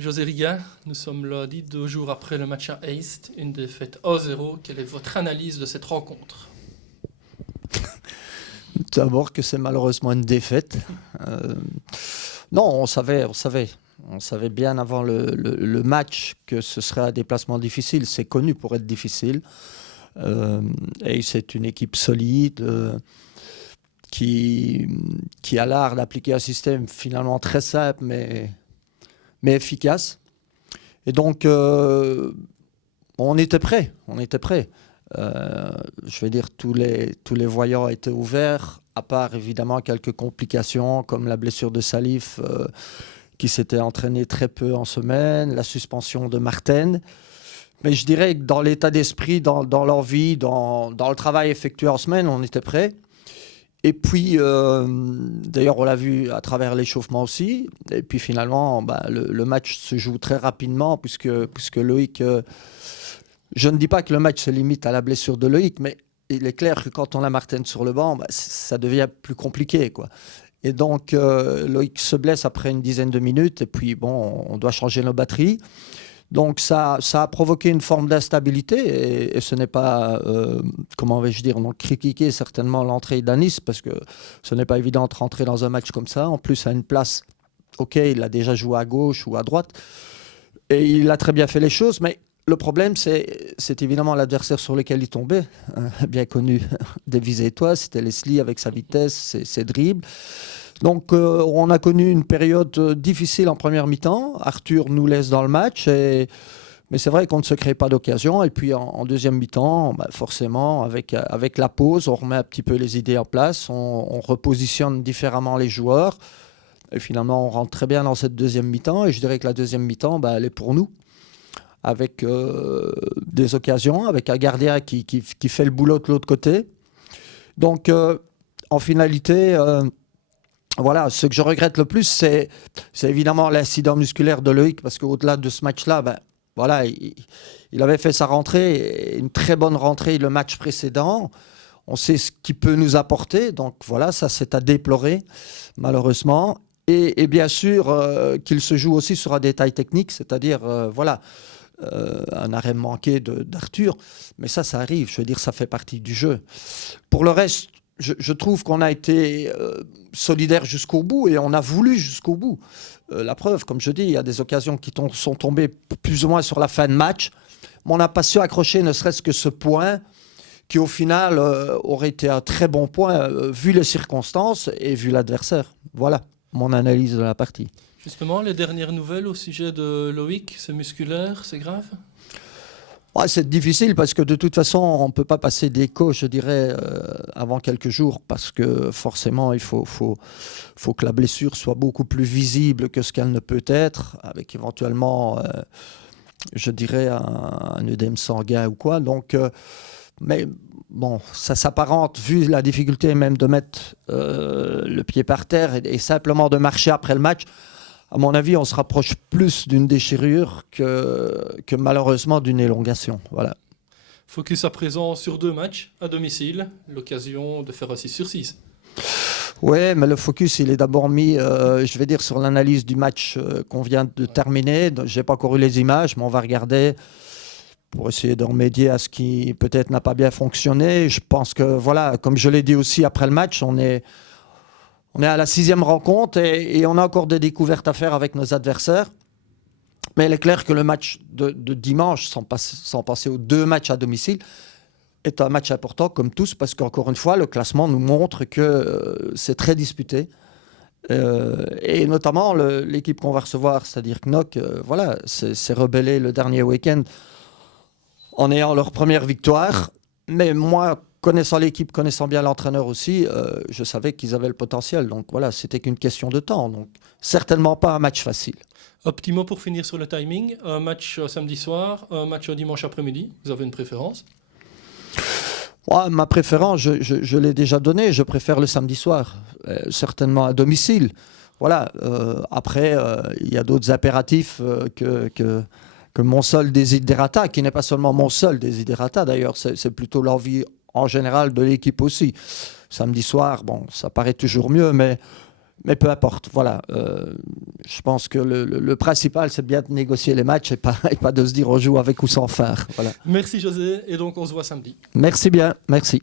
José Riga, nous sommes lundi, 2 jours après le match à Heist, une défaite 1-0. Quelle est votre analyse de cette rencontre? D'abord que c'est malheureusement une défaite. Non, on savait bien avant le match que ce serait un déplacement difficile. C'est connu pour être difficile. Et c'est une équipe solide qui a l'art d'appliquer un système finalement très simple mais efficace. Et donc, on était prêts. Je vais dire, tous les voyants étaient ouverts, à part évidemment quelques complications comme la blessure de Salif qui s'était entraîné très peu en semaine, la suspension de Martin. Mais je dirais que dans l'état d'esprit, dans l'envie, dans le travail effectué en semaine, on était prêts. Et puis, d'ailleurs, on l'a vu à travers l'échauffement aussi. Et puis finalement, le match se joue très rapidement puisque Loïc... je ne dis pas que le match se limite à la blessure de Loïc, mais il est clair que quand on a Martin sur le banc, ça devient plus compliqué, quoi. Et donc, Loïc se blesse après une dizaine de minutes. Et puis, bon, on doit changer nos batteries. Donc ça a provoqué une forme d'instabilité et ce n'est pas, comment vais-je dire, donc critiquer certainement l'entrée d'Anis parce que ce n'est pas évident de rentrer dans un match comme ça. En plus, à une place, ok, il a déjà joué à gauche ou à droite et il a très bien fait les choses, mais le problème, c'est évidemment l'adversaire sur lequel il tombait, bien connu des Visées et toi, c'était Leslie avec sa vitesse, ses dribbles. Donc, on a connu une période difficile en première mi-temps. Arthur nous laisse dans le match, mais c'est vrai qu'on ne se crée pas d'occasion. Et puis, en deuxième mi-temps, forcément, avec la pause, on remet un petit peu les idées en place, on repositionne différemment les joueurs. Et finalement, on rentre très bien dans cette deuxième mi-temps. Et je dirais que la deuxième mi-temps, elle est pour nous, avec des occasions, avec un gardien qui fait le boulot de l'autre côté. Donc, en finalité... Voilà, ce que je regrette le plus, c'est évidemment l'incident musculaire de Loïc, parce qu'au-delà de ce match-là, voilà, il avait fait sa rentrée, une très bonne rentrée le match précédent. On sait ce qu'il peut nous apporter, donc voilà, ça c'est à déplorer, malheureusement. Et bien sûr qu'il se joue aussi sur un détail technique, c'est-à-dire, voilà, un arrêt manqué d'Arthur. Mais ça arrive, je veux dire, ça fait partie du jeu. Pour le reste, je trouve qu'on a été solidaire jusqu'au bout et on a voulu jusqu'au bout. La preuve, comme je dis, il y a des occasions qui sont tombées plus ou moins sur la fin de match, mais on n'a pas su accrocher ne serait-ce que ce point qui au final aurait été un très bon point vu les circonstances et vu l'adversaire. Voilà mon analyse de la partie. Justement, les dernières nouvelles au sujet de Loïc, c'est musculaire, c'est grave? Ouais, c'est difficile parce que de toute façon, on ne peut pas passer d'écho, je dirais, avant quelques jours parce que forcément, il faut que la blessure soit beaucoup plus visible que ce qu'elle ne peut être, avec éventuellement, je dirais, un œdème sanguin ou quoi. Donc, mais bon, ça s'apparente, vu la difficulté même de mettre le pied par terre et simplement de marcher après le match. À mon avis, on se rapproche plus d'une déchirure que malheureusement d'une élongation. Voilà. Focus à présent sur 2 matchs à domicile, l'occasion de faire un 6 sur 6. Oui, mais le focus, il est d'abord mis, je vais dire, sur l'analyse du match qu'on vient de terminer. Je n'ai pas encore eu les images, mais on va regarder pour essayer de remédier à ce qui peut-être n'a pas bien fonctionné. Je pense que, voilà, comme je l'ai dit aussi après le match, on est à la 6e rencontre et on a encore des découvertes à faire avec nos adversaires. Mais il est clair que le match de dimanche, sans passer aux 2 matchs à domicile, est un match important comme tous parce qu'encore une fois, le classement nous montre que c'est très disputé. Et notamment l'équipe qu'on va recevoir, c'est-à-dire Knock, voilà, s'est rebellé le dernier week-end en ayant leur première victoire. Mais moi, connaissant l'équipe, connaissant bien l'entraîneur aussi, je savais qu'ils avaient le potentiel. Donc voilà, c'était qu'une question de temps. Donc certainement pas un match facile. Un petit mot pour finir sur le timing. Un match samedi soir, un match dimanche après-midi. Vous avez une préférence? Ouais, ma préférence, je l'ai déjà donnée. Je préfère le samedi soir, certainement à domicile. Voilà. Après, il y a d'autres impératifs que mon seul desiderata, qui n'est pas seulement mon seul desiderata d'ailleurs, c'est plutôt l'envie en général de l'équipe aussi. Samedi soir, bon, ça paraît toujours mieux, mais Mais peu importe, voilà. Je pense que le principal, c'est bien de négocier les matchs et pas de se dire on joue avec ou sans phare. Voilà. Merci José, et donc on se voit samedi. Merci bien, merci.